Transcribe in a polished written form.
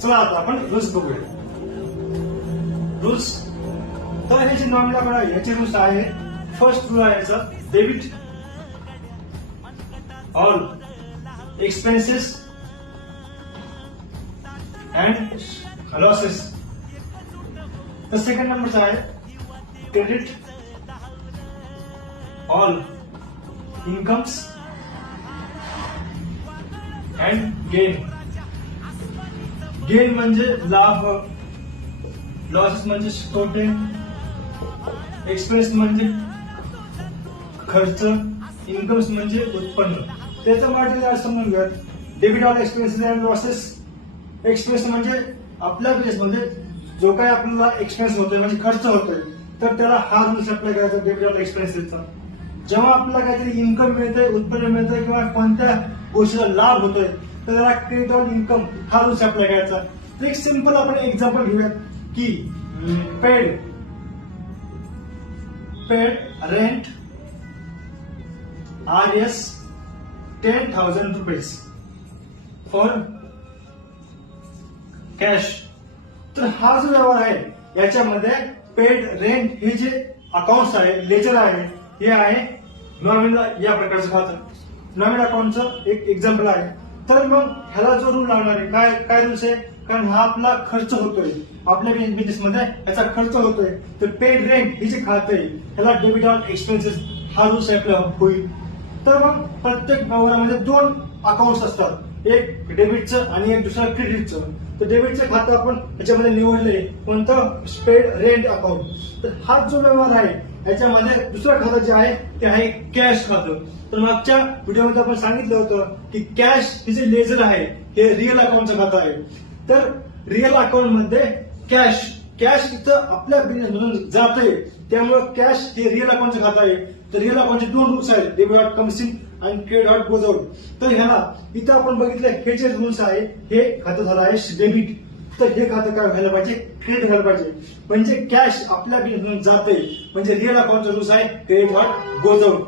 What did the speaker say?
चला आता आपण रूल्स बघूया. रूल्स तर हे जे नॉमिनल अकाउंट आहे याचे रूल्स आहे. फर्स्ट रूल आहे याचा, debit all expenses and losses. तर सेकंड नंबरचा आहे credit all incomes and gain. Gain म्हणजे लाभ, लॉसेस म्हणजे तोटे, एक्सपेन्स म्हणजे खर्च, इन्कम्स म्हणजे उत्पन्न. त्याचं मराठी समजून घ्या. Debit all expenses and losses. Expense म्हणजे आपल्या बिझनेसमध्ये जो काही आपल्याला एक्सपेन्स होतोय म्हणजे खर्च होतोय तर त्याला हा रूल्स अप्लाय करायचा डेबिट ऑल एक्सपेन्सेसचा. जेव्हा आपल्याला काहीतरी इन्कम मिळतंय, उत्पन्न मिळतंय किंवा कोणत्या गोष्टीचा लाभ होतोय तर त्याला क्रेडिट ऑन इन्कम हा रूल्स अप्लाय करायचा. तर एक सिंपल आपण एक्झाम्पल घेऊयात की paid rent RS 10,000 rupees for cash. तर हा जो व्यवहार आहे याच्यामध्ये पेड रेंट हे जे अकाउंट आहे, लेजर आहे, हे आहे नॉमिनल या प्रकारचं खातं. नॉमिनल अकाउंटचं एक एक्झाम्पल आहे. तर मग ह्याला जो रूल लागणार आहे काय रूल्स आहे, कारण हा आपला खर्च होतोय, आपल्या बिझनेसमध्ये याचा खर्च होतोय. तर पेड रेंट हे जे खातं आहे त्याला डेबिट ऑन एक्सपेन्सेस हा रूल्स आपला होईल. तर मग प्रत्येक व्यवहारामध्ये दोन अकाउंट असतात, एक डेबिटचं आणि एक दुसरं क्रेडिटचं. तर डेबिटचं खातं आपण याच्यामध्ये निवडलंय कोणतं, पेड रेंट अकाउंट. तर हा जो व्यवहार आहे याच्यामध्ये दुसरं खातं जे आहे ते आहे कॅश खातं. तर मागच्या व्हिडिओमध्ये आपण सांगितलं होतं की कॅश हे जे लेजर आहे हे रिअल अकाउंटचं खातं आहे. तर रिअल अकाउंट मध्ये कॅश इथं आपल्या बिझनेस मधून जाते, त्यामुळे कॅश हे रिअल अकाउंटचं खातं आहे. तर रिअल अकाउंटचे दोन रूल्स आहेत, डेबिट डॉट कम्स इन आणि क्रेडिट डॉट गोज आउट. तर ह्याला इथं आपण बघितलं हे जे रूल्स आहे हे खातं झालं आहे डेबिट. तर हे खातं काय व्हायला पाहिजे, क्रेडिट व्हायला पाहिजे. म्हणजे कॅश आपल्या बिझनेस मधून जाते म्हणजे रिअल अकाउंटचा रूल्स आहे क्रेडिट डॉट गोज आउट.